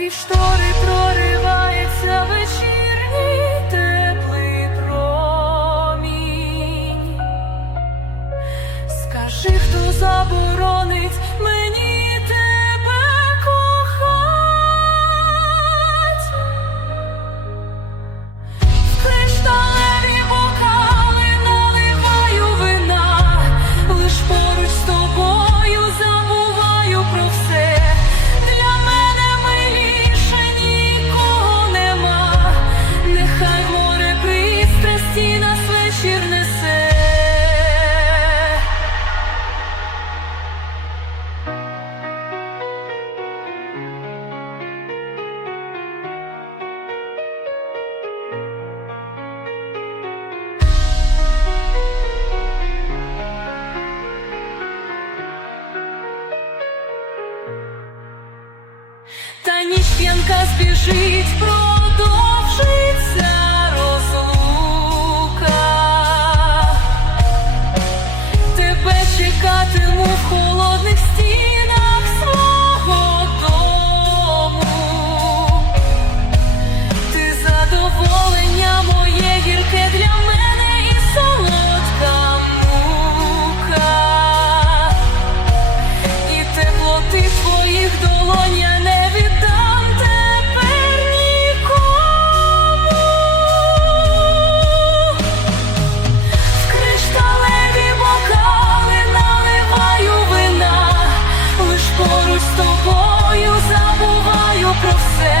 крізь штори проривається вечірній теплий промінь. Скажи, хто заборонить мені Та ніч п'янка збіжить, продовжиться розлука. Тебе чекатиму sacrifice